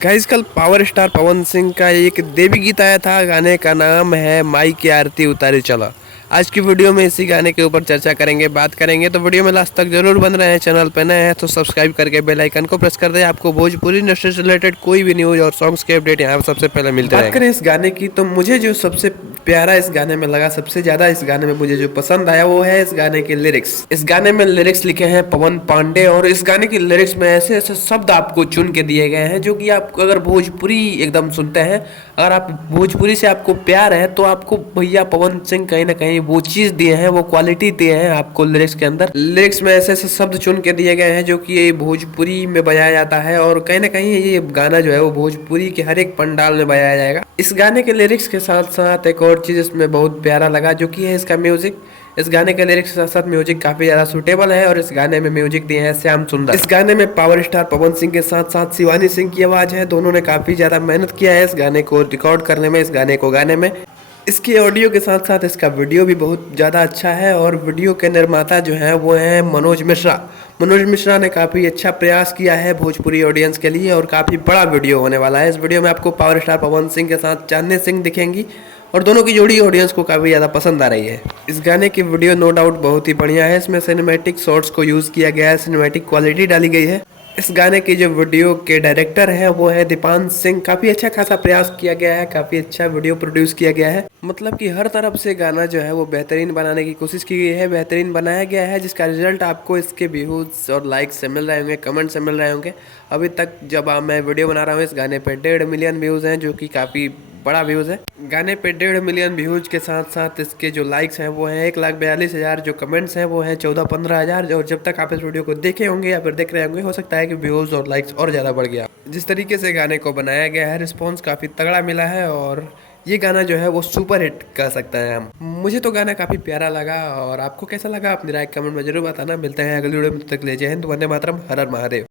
Guys कल power star Pawan Singh का एक देवी गीत आया था। गाने का नाम है माई की आरती उतारी चला। आज की वीडियो में इसी गाने के ऊपर चर्चा करेंगे, बात करेंगे। तो वीडियो में लास्ट तक जरूर बन रहे हैं। चैनल पे नए हैं तो सब्सक्राइब करके बेल आइकन को प्रेस कर दें। आपको भोजपुरी इंडस्ट्री से रिलेटेड कोई भी न्यूज और सॉन्ग्स के अपडेट यहाँ सबसे पहले मिलते रहेंगे। बात करें इस गाने की तो मुझे जो सबसे प्यारा इस गाने में लगा, सबसे ज्यादा इस गाने में मुझे जो पसंद आया वो है इस गाने के लिरिक्स। इस गाने में लिरिक्स लिखे हैं पवन पांडे और इस गाने की लिरिक्स में ऐसे ऐसे शब्द आपको चुन के दिए गए हैं जो कि आप अगर भोजपुरी एकदम सुनते हैं, अगर आप भोजपुरी से आपको प्यार है तो आपको भैया पवन सिंह कहीं ना कहीं वो चीज दिए हैं, वो क्वालिटी दिए हैं आपको लिरिक्स के अंदर। लिरिक्स में ऐसे ऐसे शब्द चुन के दिए गए हैं जो कि ये भोजपुरी में बजाया जाता है और कहीं ना कहीं ये गाना जो है वो भोजपुरी के हर एक पंडाल में बजाया जाएगा। इस गाने के लिरिक्स के साथ साथ एक और चीज इसमें बहुत प्यारा लगा जो कि है इसका म्यूजिक। इस गाने के लिरिक्स के साथ साथ म्यूजिक काफी ज्यादा सुटेबल है और इस गाने में म्यूजिक दिए हैं श्याम सुंदर। इस गाने में पावर स्टार पवन सिंह के साथ साथ शिवानी सिंह की आवाज है। दोनों ने काफी ज्यादा मेहनत किया है इस गाने को रिकॉर्ड करने में, इस गाने को गाने में। इसके ऑडियो के साथ साथ इसका वीडियो भी बहुत ज़्यादा अच्छा है और वीडियो के निर्माता जो हैं वो हैं मनोज मिश्रा। मनोज मिश्रा ने काफ़ी अच्छा प्रयास किया है भोजपुरी ऑडियंस के लिए और काफ़ी बड़ा वीडियो होने वाला है। इस वीडियो में आपको पावर स्टार पवन सिंह के साथ चांदनी सिंह दिखेंगी और दोनों की जोड़ी ऑडियंस को काफ़ी ज़्यादा पसंद आ रही है। इस गाने की वीडियो नो डाउट बहुत ही बढ़िया है। इसमें सिनेमैटिक शॉट्स को यूज़ किया गया है, सिनेमैटिक क्वालिटी डाली गई है। इस गाने की जो वीडियो के डायरेक्टर है वो है दीपांश सिंह। काफ़ी अच्छा खासा प्रयास किया गया है, काफ़ी अच्छा वीडियो प्रोड्यूस किया गया है। मतलब कि हर तरफ से गाना जो है वो बेहतरीन बनाने की कोशिश की गई है, बेहतरीन बनाया गया है, जिसका रिजल्ट आपको इसके व्यूज और लाइक से मिल रहे होंगे, कमेंट से मिल रहे होंगे। अभी तक जब मैं वीडियो बना रहा हूँ इस गाने पे 1.5 मिलियन व्यूज़ हैं, जो कि काफ़ी बड़ा व्यूज़ है। गाने पे 1.5 मिलियन व्यूज के साथ साथ इसके जो लाइक्स हैं वो हैं 1,42,000, जो कमेंट्स हैं वो हैं 14-15 हज़ार। और जब तक आप इस वीडियो को देखे होंगे या फिर देख रहे होंगे, हो सकता है कि व्यूज़ और लाइक्स और ज़्यादा बढ़ गया। जिस तरीके से गाने को बनाया गया है, रिस्पॉन्स काफ़ी तगड़ा मिला है और ये गाना जो है वो सुपर हिट कह सकते हैं हम। मुझे तो गाना काफ़ी प्यारा लगा और आपको कैसा लगा अपनी राय कमेंट में जरूर बताना। मिलते हैं अगली वीडियो में, तब तक ले जय हिंद, वंदे मातरम, हर हर महादेव।